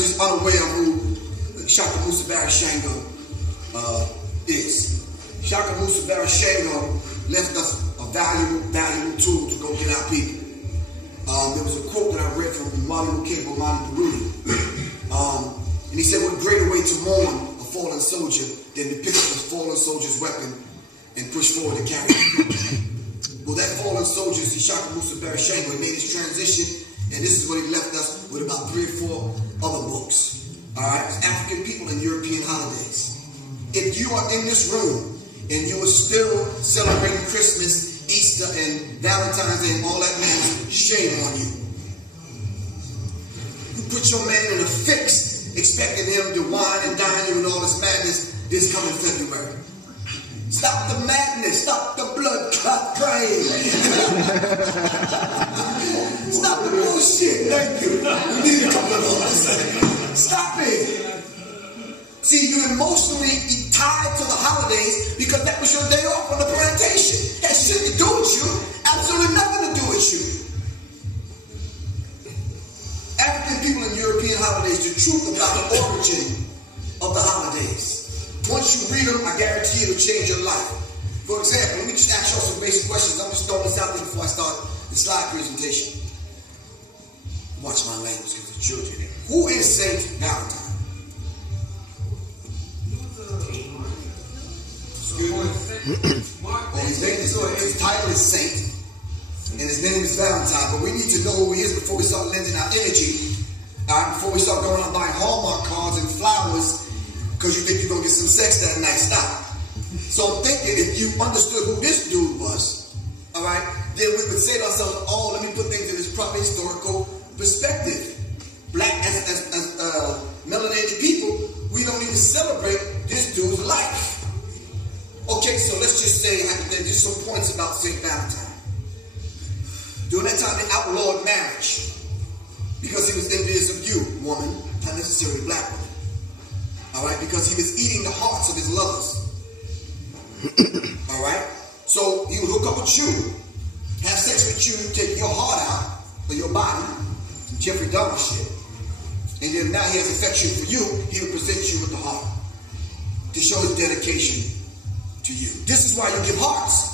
just unaware of who Shaka Musa Barashango is. Shaka Musa Barashango left us a valuable tool to go get our people. There was a quote that I read from Mali Mukebo Mali Baruni. And he said, what greater way to mourn a fallen soldier than to pick up a fallen soldier's weapon and push forward to carry it. Well, that fallen soldier is Shaka Musa Barashango. He made his transition, and this is what he left us with about 3 or 4 other books. All right, African people and European holidays. If you are in this room and you are still celebrating Christmas, Easter, and Valentine's Day and all that man, shame on you. You put your man in a fix, expecting him to wine and dine you and all this madness this coming February. Stop the madness. Stop the blood clot crying. Stop the bullshit. Thank you. We need a couple of those. Stop it. See, you're emotionally tied to the holidays because that was your day off on the plantation. That shit to do with you. Absolutely nothing to do with you. African people and European holidays, the truth about the origin of the holidays. Once you read them, I guarantee it'll change your life. For example, let me just ask you some basic questions. I'm just throwing this out there before I start the slide presentation. Watch my language because the children here. Who is Saint Valentine? Excuse me? Well, his title is Saint, and his name is Valentine. But we need to know who he is before we start lending our energy. Before we start going out buying Hallmark cards and flowers, because you think you're going to get some sex that night. Stop. So I'm thinking if you understood who this dude was, all right, then we would say to ourselves, oh, let me put things in this proper historical perspective. Black as melanated people, we don't even celebrate this dude's life. Okay, so let's just say, just some points about St. Valentine. During that time, they outlawed marriage because he was envious of you, woman, not necessarily black woman. All right, because he was eating the hearts of his lovers. All right, so he would hook up with you, have sex with you, take your heart out of your body, some Jeffrey Dahmer shit, and then now he has affection for you. He would present you with the heart to show his dedication to you. This is why you give hearts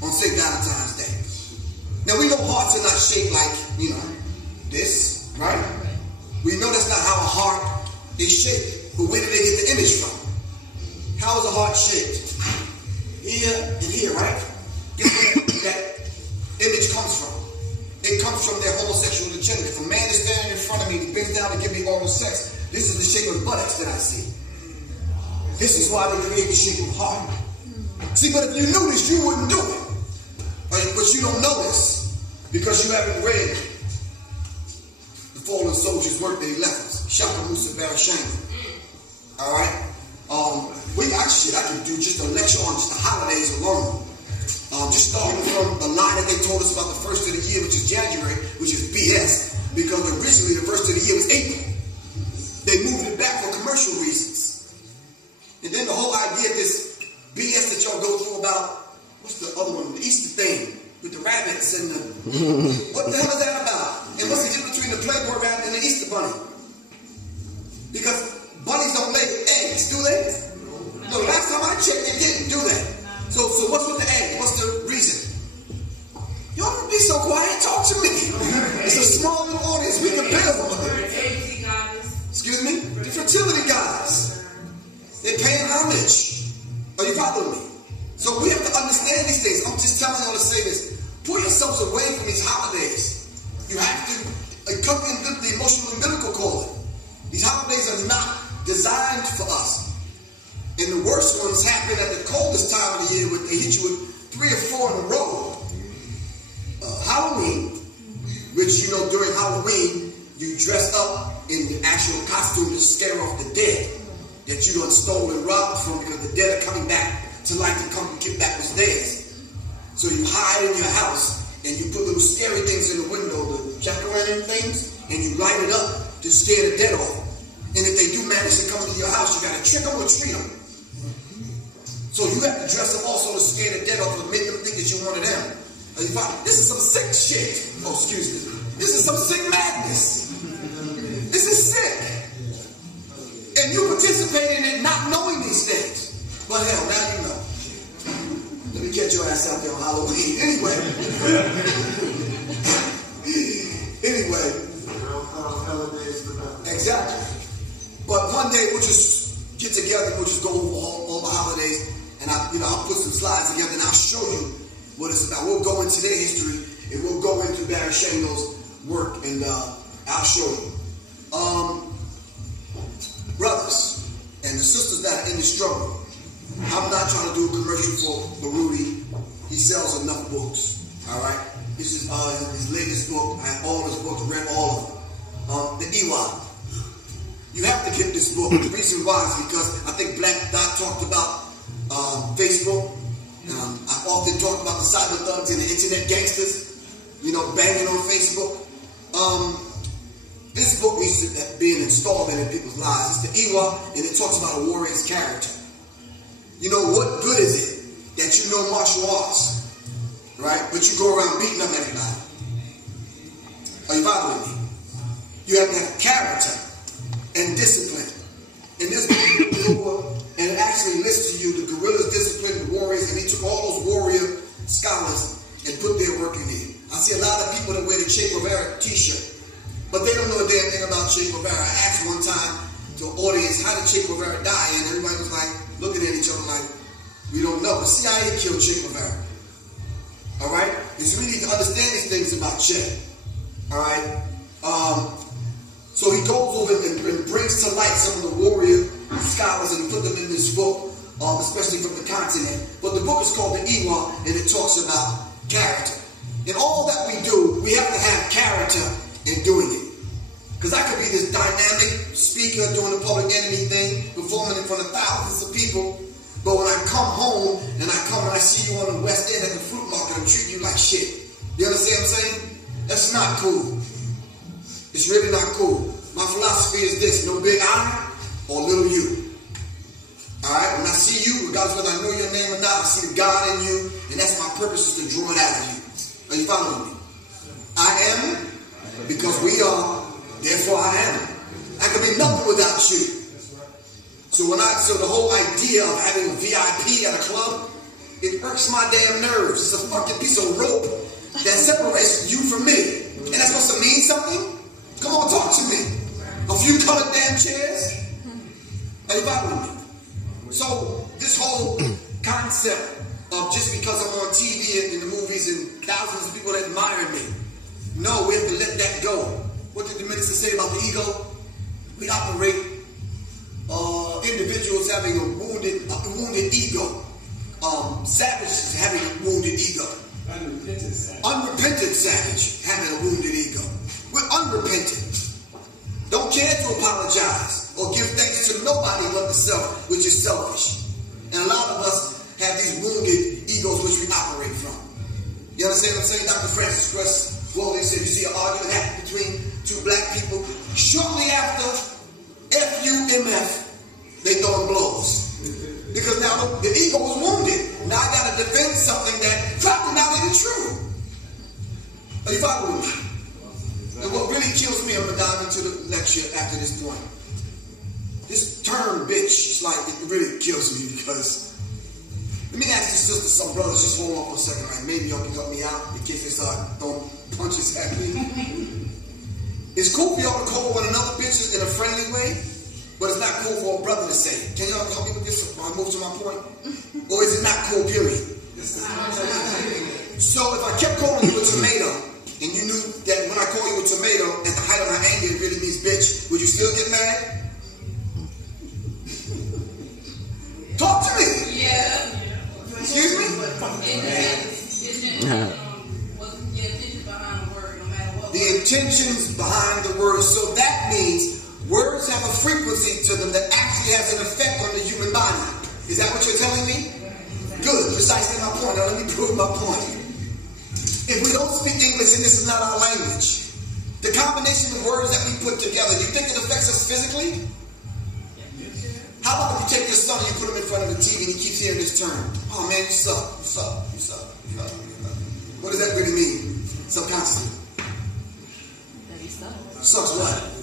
on St. Valentine's Day. Now we know hearts are not shaped like this, right? We know that's not how a heart is shaped. But where did they get the image from? How is a heart shaped? Here and here, right? Guess where that image comes from? It comes from their homosexual agenda. If a man is standing in front of me and he bends down to give me oral sex, this is the shape of the buttocks that I see. This is why they create the shape of a heart. See, but if you knew this, you wouldn't do it. But you don't know this because you haven't read the fallen soldier's work that he left us. Shaka Musa Barashango. All right, I could do just a lecture on just the holidays alone. Just starting from the line that they told us about the first of the year, which is January, which is BS, because originally the first of the year was April. They moved it back for commercial reasons. And then the whole idea of this BS that y'all go through about, what's the other one, the Easter thing, with the rabbits and the, what the hell is that about? And what's the difference between the Playboy rabbit and the Easter bunny? Because bunnies don't lay eggs, do they? No, last time I checked, they didn't do that. So what's with the egg? What's the reason? Y'all don't be so quiet. Talk to me. It's a small little audience. We can build. Excuse me? The fertility gods. They're paying homage. Are you following me? So we have to understand these things. I'm just telling y'all to say this. Pull yourselves away from these holidays. You have to accompany the emotional umbilical cord. These holidays are not designed for us. And the worst ones happen at the coldest time of the year when they hit you with 3 or 4 in a row. Halloween, which, during Halloween, you dress up in the actual costume to scare off the dead that you done stole and robbed from because the dead are coming back to life to come and get back what's theirs. So you hide in your house and you put little scary things in the window, the jack-o'-lantern things, and you light it up to scare the dead off. And if they do manage to come into your house, you got to trick them or treat them. So you have to dress them also to scare the dead off and make them think that you're one of them. This is some sick shit. Oh, excuse me. This is some sick madness. This is sick. But hell, now you know. Let me catch your ass out there on Halloween. Anyway. Exactly. But one day we'll just get together and we'll just go over all the holidays, and I'll put some slides together and I'll show you what it's about. We'll go into their history and we'll go into Barry Shango's work, and I'll show you. Brothers and the sisters that are in the struggle, I'm not trying to do a commercial for Rudy. He sells enough books. All right. This is his latest book. I have all his books, read all of them. The Iwa. You have to get this book. The reason why is because I think Black Dot talked about Facebook. I often talk about the cyber thugs and the internet gangsters, banging on Facebook. This book needs to be installed in people's lives. It's the Iwa, and it talks about a warrior's character. What good is it that you know martial arts, right? But you go around beating up everybody. Are you following me? You have to have character and discipline. And this book, and it actually lists to you the guerrillas discipline, the warriors, and he took all those warrior scholars and put their work in there. I see a lot of people that wear the Che Guevara t-shirt, but they don't know a damn thing about Che Guevara. I asked one time to an audience, how did Che Guevara die? And everybody was like, looking at each other like, we don't know. The CIA killed Che Guevara. All right? It's really to understand these things about Che. All right? So he goes over and brings to light some of the warrior scholars and put them in this book, especially from the continent. But the book is called the Iwa, and it talks about character. In all that we do, we have to have character in doing it. Because I could be this dynamic speaker doing the public enemy thing, performing in front of thousands of people, but when I come home and I see you on the West End at the fruit market, I'm treating you like shit. You understand what I'm saying? That's not cool. It's really not cool. My philosophy is this: no big I or little you. Alright? When I see you, regardless whether I know your name or not, I see the God in you, and that's my purpose, is to draw it out of you. Are you following me? I am because we are, therefore I am. I could be nothing without you. So the whole idea of having a VIP at a club, it irks my damn nerves. It's a fucking piece of rope that separates you from me. And that's supposed to mean something? Come on, talk to me. A few colored damn chairs? Are you following me? So this whole concept of just because I'm on TV and in the movies and thousands of people that admire me. No, we have to let that go. What did the minister say about the ego? We operate individuals having a wounded ego. Savages having a wounded ego. Unrepentant savage having a wounded ego. We're unrepentant. Don't care to apologize or give thanks to nobody but the self, which is selfish. And a lot of us have these wounded egos which we operate from. You understand what I'm saying? Dr. Francis Cress Walden said, you see an argument happen between two black people. Shortly after FUMF, they throwing blows. Because now the ego was wounded. Now I got to defend something that probably not even true. Are you following me? And what really kills me, I'm going to dive into the lecture after this point. This term, bitch, it really kills me because, let me ask you sisters, some brothers, just hold on for a second, right? Maybe y'all can help me out in case they start throwing punches at me. It's cool for y'all to call one another bitches in a friendly way, but it's not cool for a brother to say it. Can y'all help me with this before I move to my point? Or is it not cool, period? So if I kept calling you a tomato, and you knew that when I call you a tomato, at the height of my anger, it really means bitch, would you still get mad? Talk to me! Yeah. Excuse me? The intentions behind the word. So that means words have a frequency to them that actually has an effect on the human body. Is that what you're telling me? Good. Precisely my point. Now let me prove my point. If we don't speak English and this is not our language, the combination of words that we put together, do you think it affects us physically? How about if you take your son and you put him in front of the TV and he keeps hearing this term? Oh man, you suck, you suck, you suck, you suck, you suck. What does that really mean? Subconsciously. Sucks what?